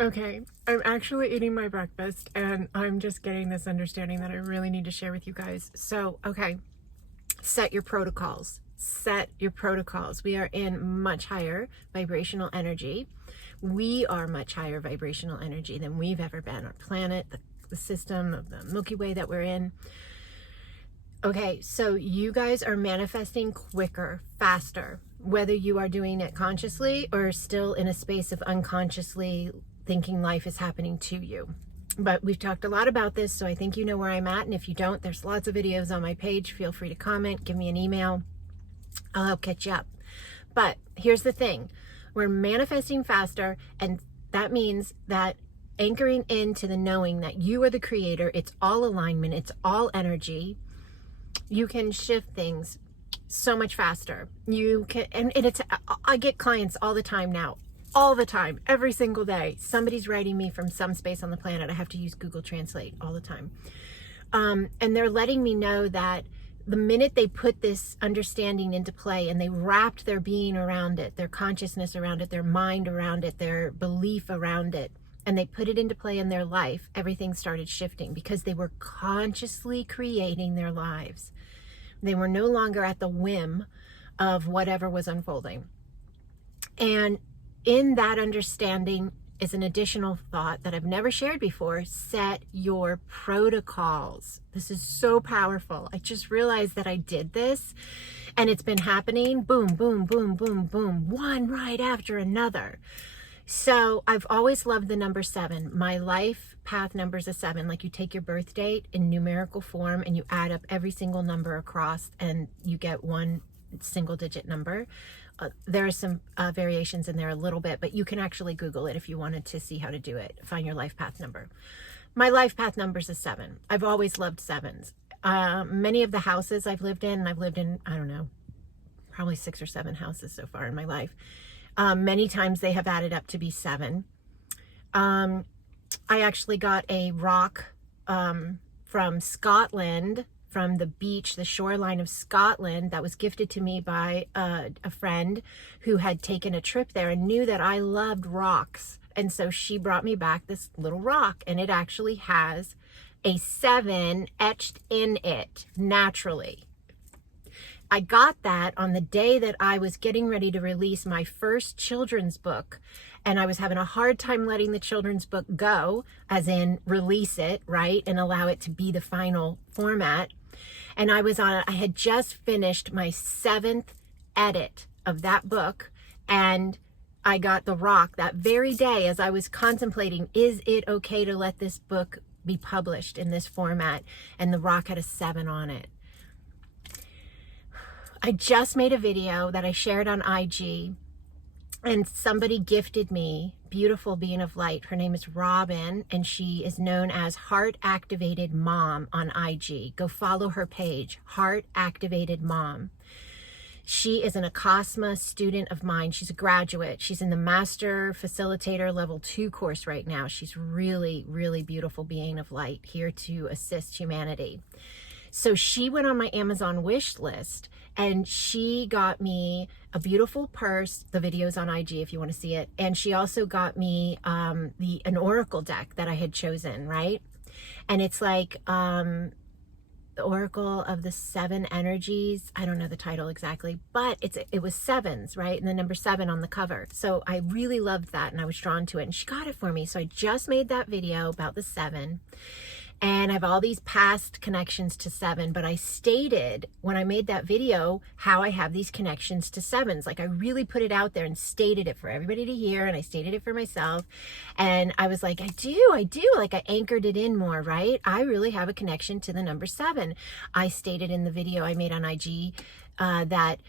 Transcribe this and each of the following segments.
Okay, I'm actually eating my breakfast and I'm just getting this understanding that I really need to share with you guys. So, okay, set your protocols. Set your protocols. We are in much higher vibrational energy. We are much higher vibrational energy than we've ever been. Our planet, the system of the Milky Way that we're in. Okay, so you guys are manifesting quicker, faster, whether you are doing it consciously or still in a space of unconsciously thinking life is happening to you. But we've talked a lot about this, so I think you know where I'm at. And if you don't, there's lots of videos on my page. Feel free to comment, give me an email. I'll help catch you up. But here's the thing. We're manifesting faster, and that means that anchoring into the knowing that you are the creator, it's all alignment, it's all energy. You can shift things so much faster. You can, and it's, I get clients all the time now, all the time, every single day. Somebody's writing me from some space on the planet. I have to use Google Translate all the time. And they're letting me know that the minute they put this understanding into play and they wrapped their being around it, their consciousness around it, their mind around it, their belief around it, and they put it into play in their life, everything started shifting because they were consciously creating their lives. They were no longer at the whim of whatever was unfolding. And in that understanding is an additional thought that I've never shared before. Set your protocols. This is so powerful. I just realized that I did this and it's been happening. Boom, boom, boom, boom, boom. One right after another. So I've always loved the number 7. My life path number is a 7. Like you take your birth date in numerical form and you add up every single number across and you get one single digit number. There are some variations in there a little bit, but you can actually Google it if you wanted to see how to do it. Find your life path number. My life path number is a 7. I've always loved 7s. Many of the houses I've lived in, and I've lived in, I don't know, probably 6 or 7 houses so far in my life. Many times they have added up to be 7. I actually got a rock from Scotland, from the beach, the shoreline of Scotland, that was gifted to me by a friend who had taken a trip there and knew that I loved rocks. And so she brought me back this little rock, and it actually has a 7 etched in it naturally. I got that on the day that I was getting ready to release my first children's book, and I was having a hard time letting the children's book go, as in release it, right, and allow it to be the final format. And I had just finished my 7th edit of that book, and I got the rock that very day as I was contemplating, is it okay to let this book be published in this format? And the rock had a 7 on it. I just made a video that I shared on IG, and somebody gifted me beautiful being of light. Her name is Robin, and she is known as Heart Activated Mom on IG. Go follow her page, Heart Activated Mom. She is an Acasma student of mine. She's a graduate. She's in the Master Facilitator Level 2 course right now. She's really, really beautiful being of light, here to assist humanity. So she went on my Amazon wish list, and she got me a beautiful purse. The video's on IG if you want to see it. And she also got me an oracle deck that I had chosen, right? And it's like the Oracle of the 7 Energies. I don't know the title exactly, but it was 7s, right? And the number 7 on the cover. So I really loved that, and I was drawn to it, and she got it for me. So I just made that video about the 7. And I have all these past connections to 7, but I stated when I made that video how I have these connections to 7s. Like I really put it out there and stated it for everybody to hear, and I stated it for myself. And I was like, I do. Like I anchored it in more, right? I really have a connection to the number 7. I stated in the video I made on IG that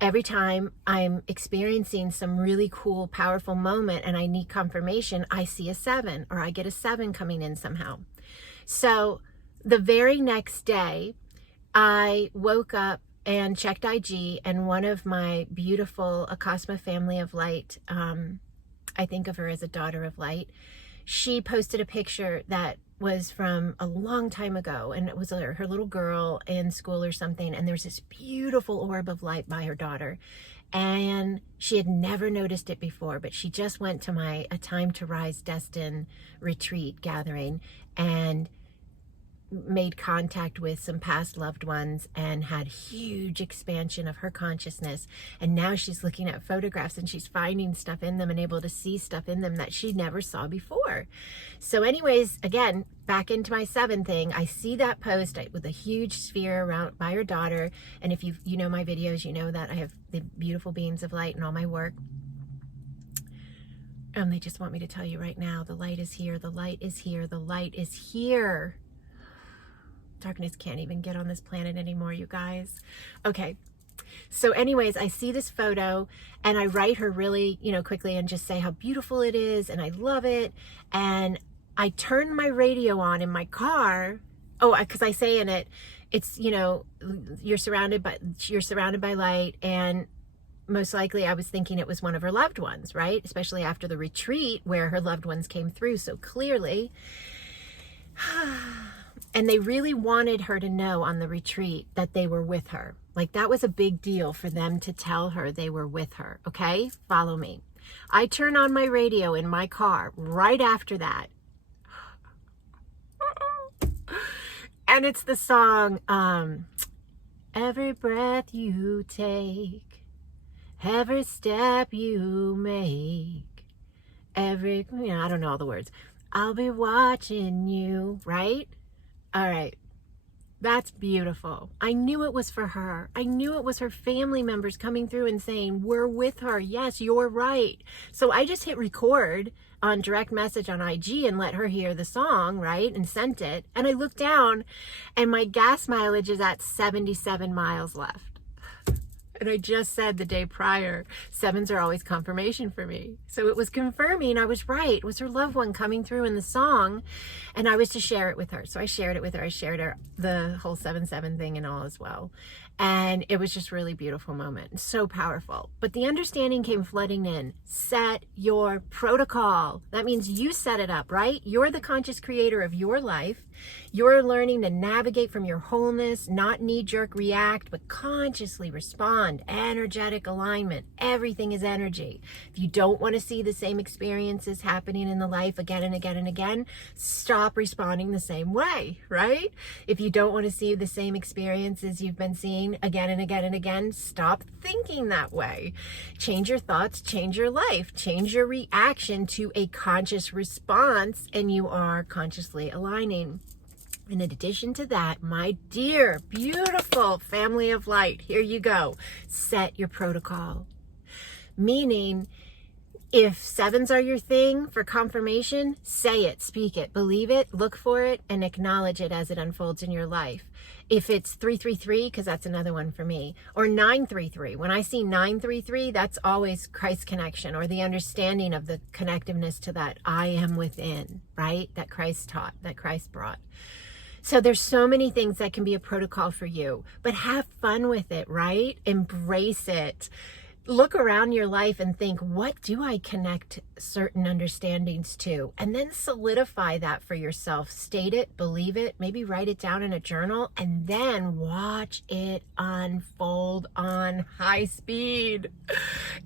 every time I'm experiencing some really cool, powerful moment and I need confirmation, I see a 7, or I get a 7 coming in somehow. So the very next day, I woke up and checked IG, and one of my beautiful Acasma family of light, I think of her as a daughter of light, she posted a picture that was from a long time ago, and it was her little girl in school or something, and there was this beautiful orb of light by her daughter, and she had never noticed it before, but she just went to my A Time to Rise Destined retreat gathering and made contact with some past loved ones and had huge expansion of her consciousness. And now she's looking at photographs and she's finding stuff in them and able to see stuff in them that she never saw before. So anyways, again, back into my 7 thing, I see that post with a huge sphere around by her daughter. And if you know my videos, you know that I have the beautiful beings of light in all my work. And they just want me to tell you right now, the light is here, the light is here, the light is here. Darkness can't even get on this planet anymore, you guys. Okay. So anyways, I see this photo and I write her really, quickly and just say how beautiful it is and I love it. And I turn my radio on in my car. Oh, because I say in it, it's, you're surrounded by light, and most likely I was thinking it was one of her loved ones, right? Especially after the retreat where her loved ones came through so clearly. And they really wanted her to know on the retreat that they were with her. Like, that was a big deal for them to tell her they were with her. Okay? Follow me. I turn on my radio in my car right after that. And it's the song, every breath you take, every step you make, I don't know all the words. I'll be watching you, right? All right. That's beautiful. I knew it was for her. I knew it was her family members coming through and saying, we're with her. Yes, you're right. So I just hit record on direct message on IG and let her hear the song, right? And sent it. And I looked down and my gas mileage is at 77 miles left. And I just said the day prior, 7s are always confirmation for me. So it was confirming I was right. It was her loved one coming through in the song, and I was to share it with her. So I shared it with her. I shared her the whole 7-7 thing and all as well. And it was just really beautiful moment. So powerful. But the understanding came flooding in. Set your protocol. That means you set it up, right? You're the conscious creator of your life. You're learning to navigate from your wholeness, not knee-jerk react, but consciously respond. Energetic alignment. Everything is energy. If you don't want to see the same experiences happening in the life again and again and again, stop responding the same way, right? If you don't want to see the same experiences you've been seeing again and again and again, stop thinking that way. Change your thoughts, change your life, change your reaction to a conscious response, and you are consciously aligning. In addition to that, my dear, beautiful family of light, here you go. Set your protocol. Meaning, if 7s are your thing for confirmation, say it, speak it, believe it, look for it, and acknowledge it as it unfolds in your life. If it's 333, because that's another one for me, or 933. When I see 933, that's always Christ connection, or the understanding of the connectiveness to that I am within, right? That Christ taught, that Christ brought. So there's so many things that can be a protocol for you, but have fun with it, right? Embrace it. Look around your life and think, what do I connect certain understandings to? And then solidify that for yourself. State it, believe it, maybe write it down in a journal, and then watch it unfold on high speed.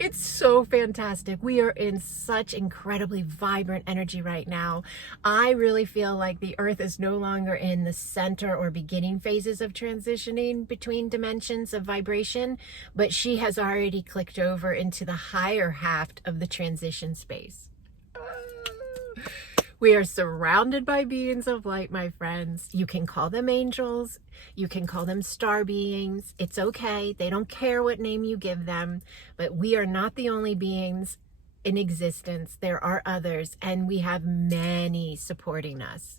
It's so fantastic. We are in such incredibly vibrant energy right now. I really feel like the earth is no longer in the center or beginning phases of transitioning between dimensions of vibration, but she has already clicked over into the higher half of the transition space. We are surrounded by beings of light, my friends. You can call them angels. You can call them star beings. It's okay. They don't care what name you give them, but we are not the only beings in existence. There are others, and we have many supporting us.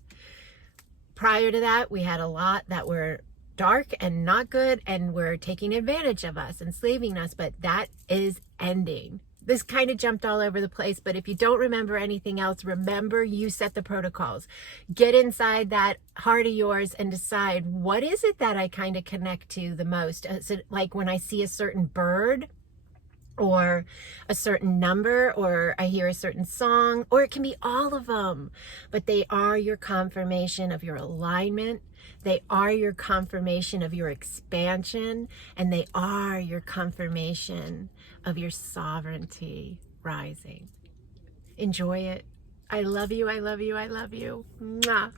Prior to that, we had a lot that were dark and not good and were taking advantage of us, enslaving us, but that is ending. This kind of jumped all over the place, but if you don't remember anything else, remember you set the protocols. Get inside that heart of yours and decide, what is it that I kind of connect to the most? Is it like when I see a certain bird or a certain number, or I hear a certain song, or it can be all of them, but they are your confirmation of your alignment. They are your confirmation of your expansion, and they are your confirmation of your sovereignty rising. Enjoy it. I love you. I love you. I love you. Mwah.